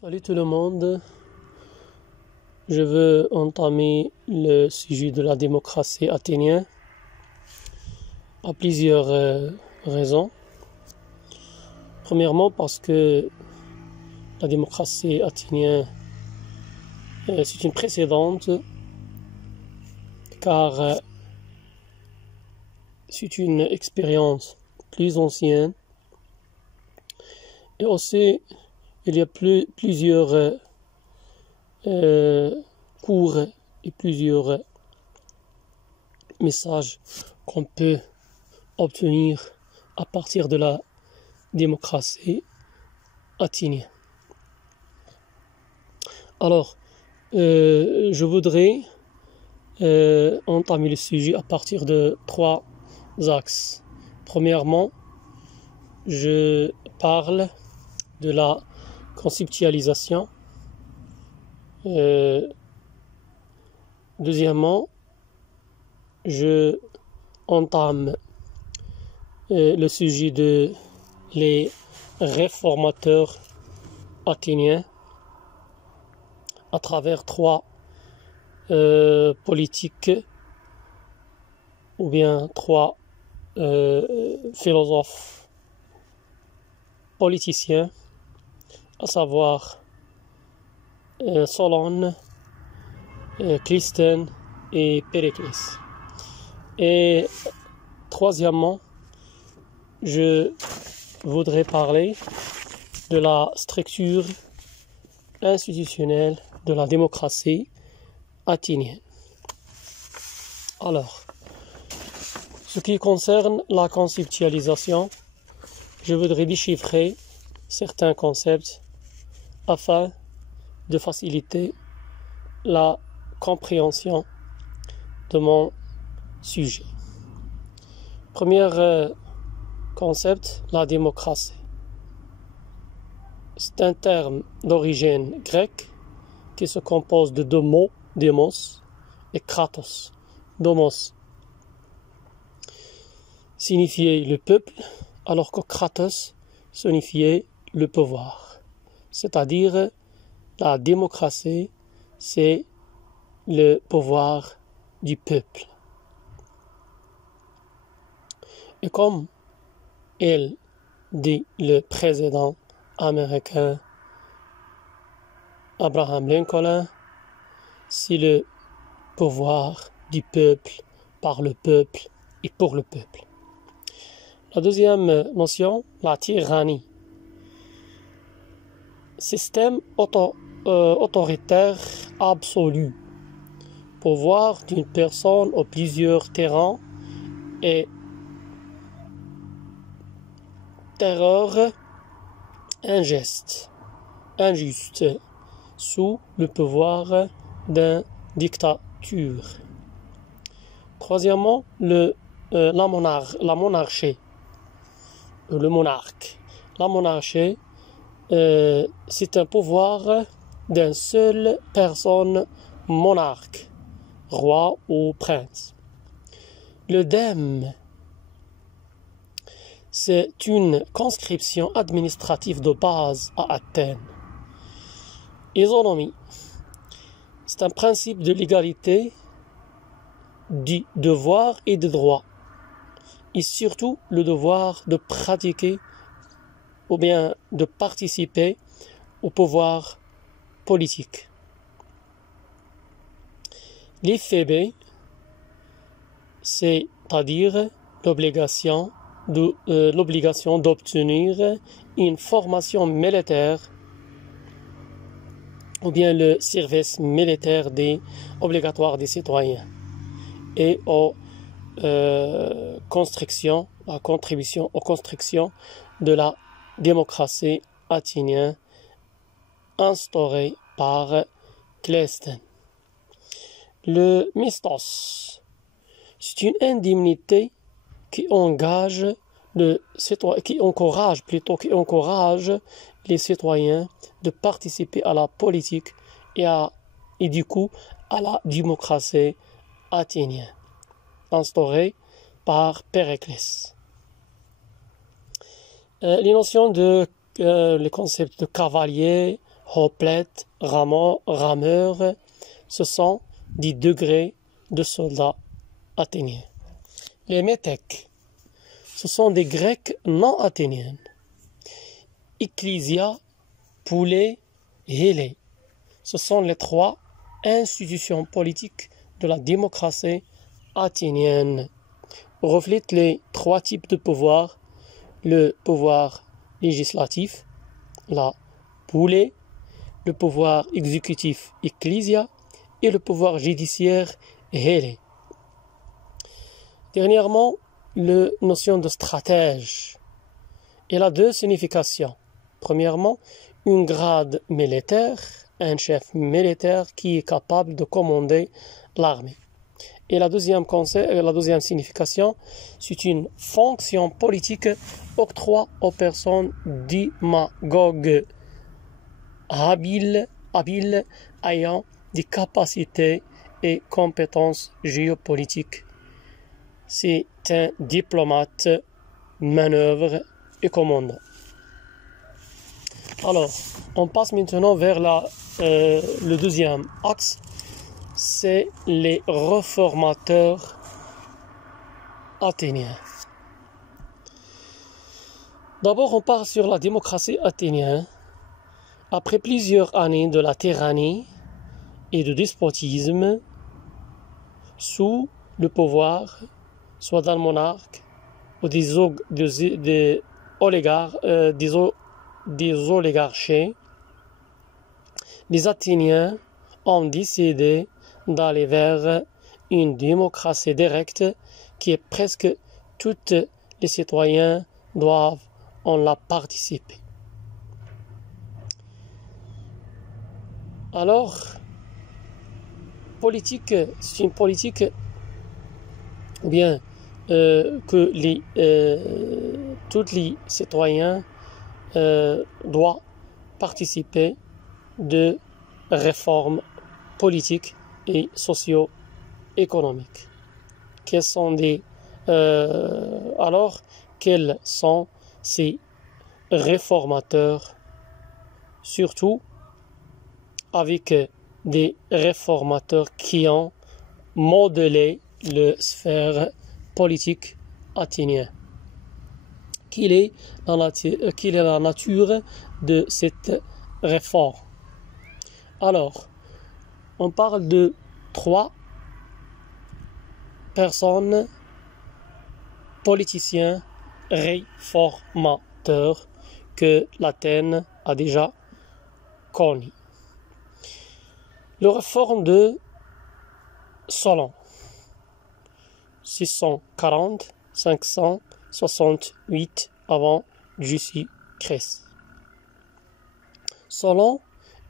Salut tout le monde, je veux entamer le sujet de la démocratie athénienne à plusieurs raisons. Premièrement parce que la démocratie athénienne c'est une précédente car c'est une expérience plus ancienne et aussi il y a plusieurs cours et plusieurs messages qu'on peut obtenir à partir de la démocratie athénienne. Alors, je voudrais entamer le sujet à partir de trois axes. Premièrement, je parle de la conceptualisation. Deuxièmement, je entame le sujet de les réformateurs athéniens à travers trois politiques ou bien trois philosophes politiciens, à savoir Solon, Clisthène et Périclès. Et troisièmement, je voudrais parler de la structure institutionnelle de la démocratie athénienne. Alors, ce qui concerne la conceptualisation, je voudrais déchiffrer certains concepts afin de faciliter la compréhension de mon sujet. Premier concept, la démocratie. C'est un terme d'origine grecque qui se compose de deux mots, démos et kratos. Domos signifiait le peuple, alors que kratos signifiait le pouvoir. C'est-à-dire, la démocratie, c'est le pouvoir du peuple. Et comme elle dit le président américain Abraham Lincoln, c'est le pouvoir du peuple, par le peuple et pour le peuple. La deuxième notion, la tyrannie. Système autoritaire absolu. Pouvoir d'une personne ou plusieurs terrains et terreur injuste sous le pouvoir d'une dictature. Troisièmement, la monarchie. Le monarque. La monarchie, c'est un pouvoir d'une seule personne monarque, roi ou prince. Le dème, c'est une conscription administrative de base à Athènes. Isonomie, c'est un principe de l'égalité, du devoir et de droit, et surtout le devoir de pratiquer ou bien de participer au pouvoir politique. L'éphébe, c'est-à-dire l'obligation d'obtenir une formation militaire ou bien le service militaire obligatoire des citoyens et la contribution aux constructions de la démocratie athénienne instaurée par Clisthène. Le mistos, c'est une indemnité qui encourage les citoyens de participer à la politique et du coup à la démocratie athénienne, instaurée par Périclès. Les notions le concept de cavalier, hoplite, rameur, ce sont des degrés de soldats athéniens. Les métèques, ce sont des Grecs non athéniens. Ecclesia, Poulet, Hélé, ce sont les trois institutions politiques de la démocratie athénienne. Reflètent les trois types de pouvoir: le pouvoir législatif, la Poulet, le pouvoir exécutif, Ecclesia, et le pouvoir judiciaire, Hélé. Dernièrement, la notion de stratège. Elle a deux significations. Premièrement, un grade militaire, un chef militaire qui est capable de commander l'armée. Et la deuxième signification, c'est une fonction politique octroyée aux personnes démagogues habiles ayant des capacités et compétences géopolitiques. C'est un diplomate, manœuvre et commandant. Alors, on passe maintenant vers le deuxième axe, c'est les réformateurs athéniens. D'abord, on part sur la démocratie athénienne. Après plusieurs années de la tyrannie et du despotisme, sous le pouvoir, soit d'un monarque ou des oligarchies, les Athéniens ont décidé d'aller vers une démocratie directe qui est presque tous les citoyens doivent en la participer. Alors, c'est une politique bien que tous les citoyens doivent participer de réformes politiques et socio-économiques. Quels sont ces réformateurs, surtout avec des réformateurs qui ont modelé la sphère politique athénienne. Quelle est la nature de cette réforme? Alors, on parle de trois personnes, politiciens, réformateurs que l'Athènes a déjà connus. La réforme de Solon, 640-568 avant Jésus-Christ. Solon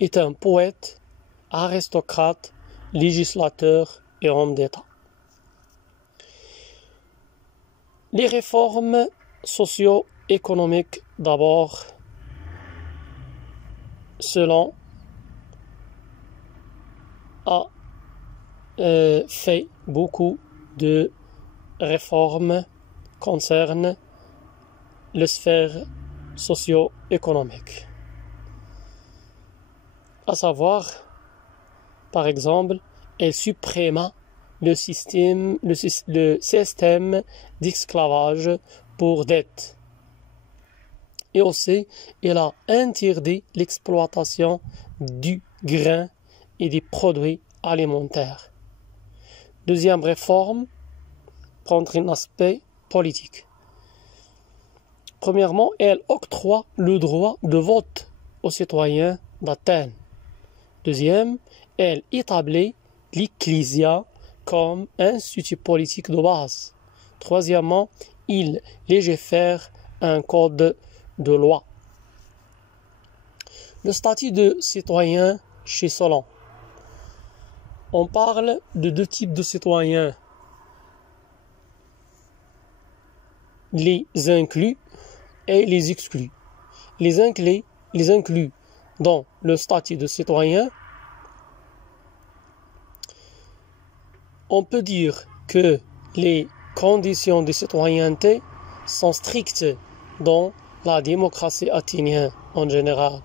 est un poète, aristocrate, législateur et homme d'État. Les réformes socio-économiques d'abord, Solon a fait beaucoup de réformes concernant la sphère socio-économique. À savoir, par exemple, elle supprima le système d'esclavage pour dette. Et aussi, elle a interdit l'exploitation du grain et des produits alimentaires. Deuxième réforme, prendre un aspect politique. Premièrement, elle octroie le droit de vote aux citoyens d'Athènes. Deuxième, elle établit l'Ecclésia comme institut politique de base. Troisièmement, il légifère un code de loi. Le statut de citoyen chez Solon. On parle de deux types de citoyens. Les inclus et les exclus. Les inclus dans le statut de citoyen, on peut dire que les conditions de citoyenneté sont strictes dans la démocratie athénienne en général.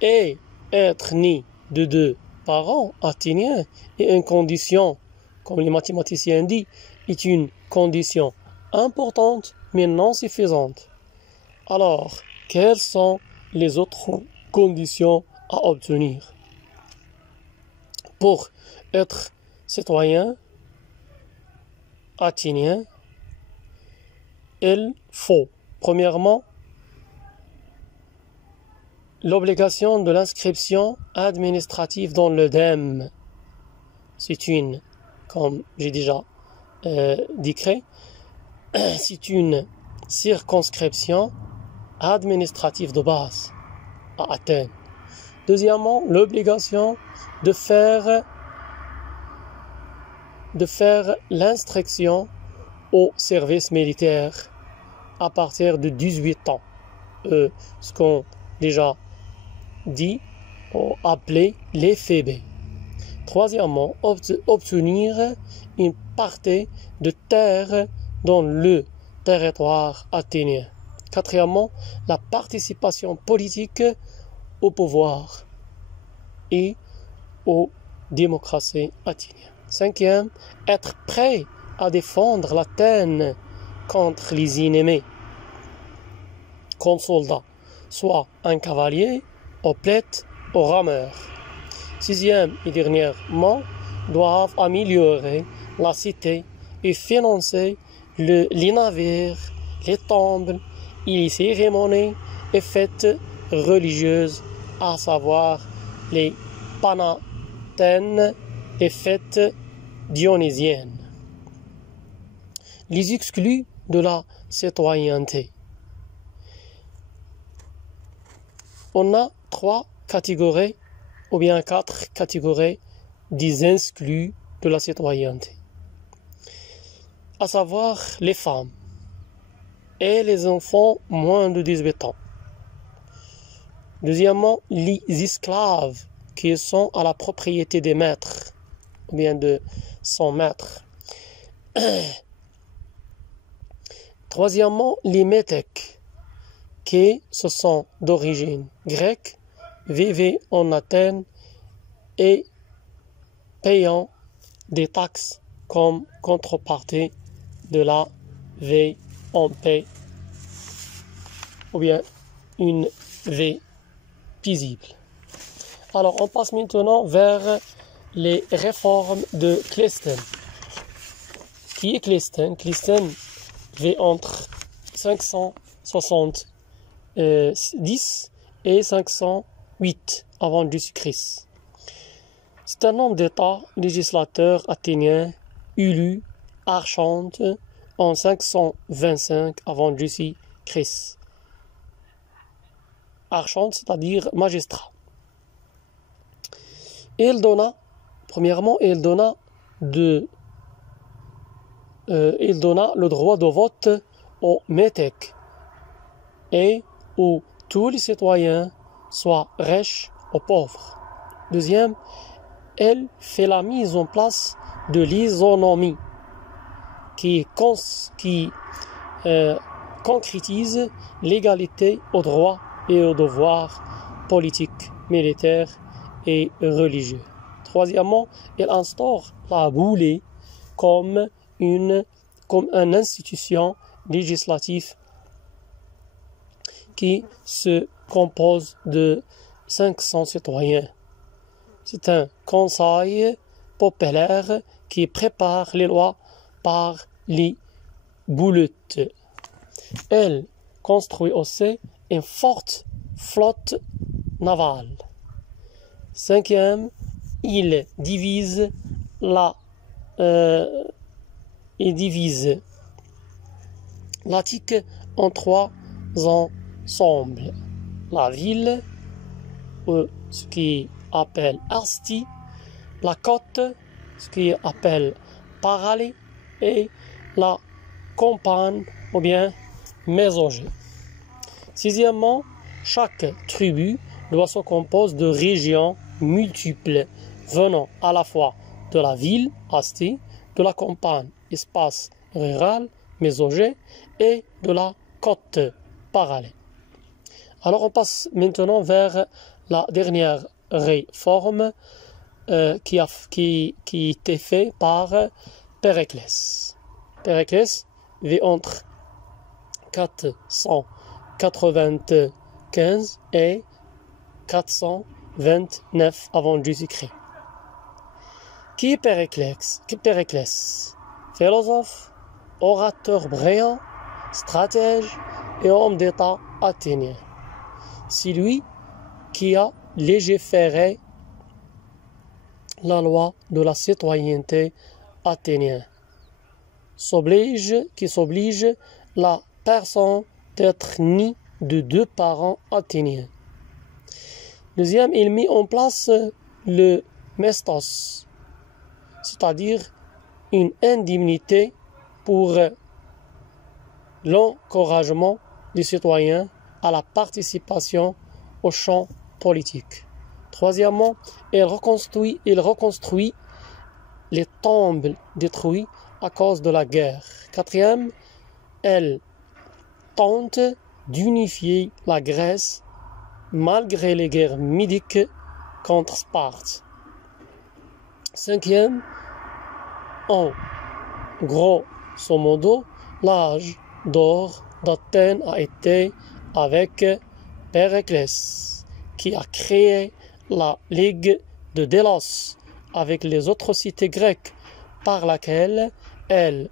Et être né de deux parents athéniens est une condition, comme les mathématiciens disent, est une condition importante mais non suffisante. Alors, quelles sont les autres conditions à obtenir? Pour être citoyen athénien, il faut, premièrement, l'obligation de l'inscription administrative dans l'œdème. C'est une, comme j'ai déjà décrit, c'est une circonscription administrative de base à Athènes. Deuxièmement, l'obligation de faire l'instruction au service militaire à partir de 18 ans. Ce qu'on déjà dit ou appelé l'éphébe. Troisièmement, obtenir une partie de terre dans le territoire athénien. Quatrièmement, la participation politique au pouvoir et aux démocraties athéniennes. Cinquième, être prêt à défendre l'Athènes contre les ennemis comme soldat, soit un cavalier, hoplite ou rameur. Sixième et dernièrement, doivent améliorer la cité et financer les navires, les tombes et les cérémonies et fêtes religieuses, à savoir les panathènes et fêtes dionysiennes. Les exclus de la citoyenneté. On a 3 catégories ou bien 4 catégories des exclus de la citoyenneté, à savoir les femmes et les enfants moins de 18 ans. Deuxièmement, les esclaves qui sont à la propriété des maîtres ou bien de son maître. Troisièmement, les métèques qui se sont d'origine grecque, vivaient en Athènes et payant des taxes comme contrepartie de la vie en paix ou bien une vie paisible. Alors on passe maintenant vers les réformes de Clisthène. Qui est Clisthène? Clisthène vit entre 570 et 508 avant Jésus-Christ. C'est un homme d'État législateur athénien élu archonte en 525 avant Jésus-Christ. Archonte, c'est-à-dire magistrat. Il donna le droit de vote aux métèques et où tous les citoyens soient riches ou pauvres. Deuxième, elle fait la mise en place de l'isonomie qui concrétise l'égalité aux droits et aux devoirs politiques, militaires et religieux. Troisièmement, elle instaure la boulée comme une institution législative qui se compose de 500 citoyens. C'est un conseil populaire qui prépare les lois par les boulettes. Elle construit aussi une forte flotte navale. Cinquième, il divise l'Attique en 3 ensembles. La ville, ce qui appelle Asti, la côte, ce qui appelle Paralée, et la campagne ou bien Mésogée. Sixièmement, chaque tribu doit se composer de régions multiples venant à la fois de la ville, Asti, de la campagne, espace rural, Mésogée, et de la côte, Paralée. Alors on passe maintenant vers la dernière réforme qui était fait par Périclès. Périclès vit entre 495 et 429 avant Jésus-Christ. Qui est Périclès? Philosophe, orateur brillant, stratège et homme d'État athénien. C'est lui qui a légiféré la loi de la citoyenneté athénienne, qui s'oblige la personne d'être née de 2 parents athéniens. Deuxième, il mit en place le mestos, c'est-à-dire une indemnité pour l'encouragement des citoyens à la participation au champ politique. Troisièmement, il reconstruit les tombes détruites à cause de la guerre. Quatrième, elle tente d'unifier la Grèce malgré les guerres médiques contre Sparte. Cinquième, en grosso modo, l'âge d'or d'Athènes a été avec Périclès, qui a créé la Ligue de Délos avec les autres cités grecques par laquelle elles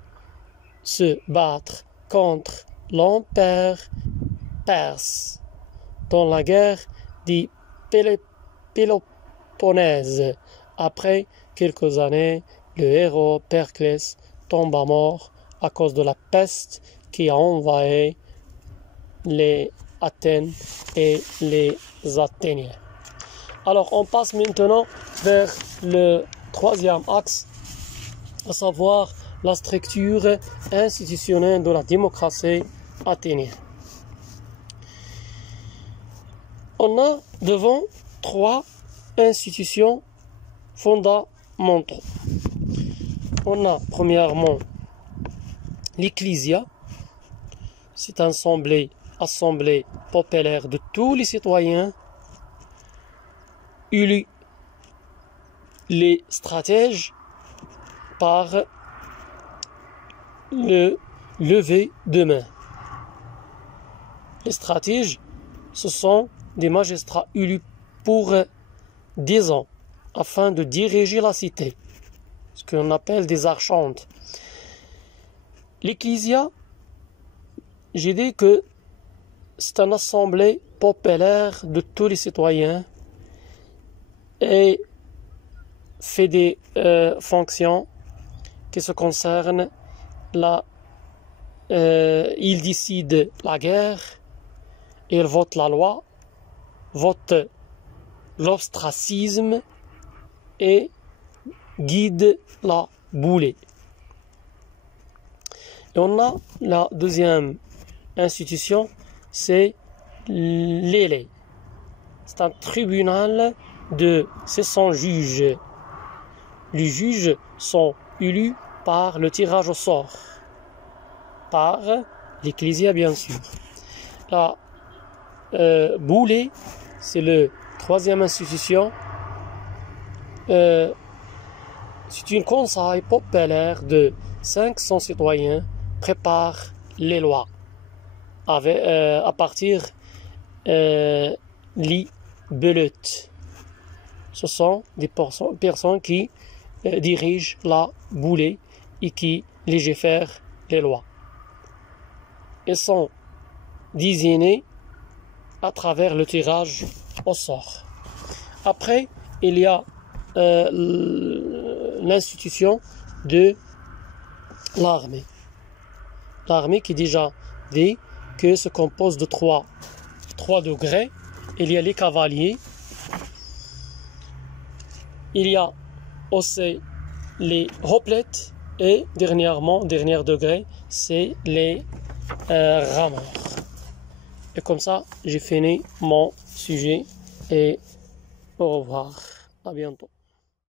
se battent contre l'Empire perse dans la guerre du Péloponnèse. Après quelques années, le héros Périclès tombe à mort à cause de la peste qui a envahi les Athènes et les Athéniens. Alors, on passe maintenant vers le troisième axe, à savoir la structure institutionnelle de la démocratie athénienne. On a devant 3 institutions fondamentales. On a premièrement l'Ecclésia, c'est une assemblée populaire de tous les citoyens, élus les stratèges par le lever de main. Les stratèges, ce sont des magistrats élus pour 10 ans afin de diriger la cité, ce qu'on appelle des archontes. L'Ecclésia, j'ai dit que c'est une assemblée populaire de tous les citoyens et fait des fonctions qui se concernent il décide la guerre, il vote la loi, vote l'ostracisme et guide la boulée. Et on a la deuxième institution, c'est l'élé. C'est un tribunal de 600 juges. Les juges sont élus par le tirage au sort, par l'Ecclésia bien sûr. La boulée, c'est la troisième institution. C'est un conseil populaire de 500 citoyens prépare les lois à partir les belotes. Ce sont des personnes qui dirigent la boulée et qui légifèrent les lois. Ils sont désignés à travers le tirage au sort. Après, il y a l'institution de l'armée. L'armée qui déjà dit que se compose de trois degrés. Il y a les cavaliers. Il y a aussi les hoplites et dernier degré, c'est les rameurs. Et comme ça, j'ai fini mon sujet et au revoir. À bientôt.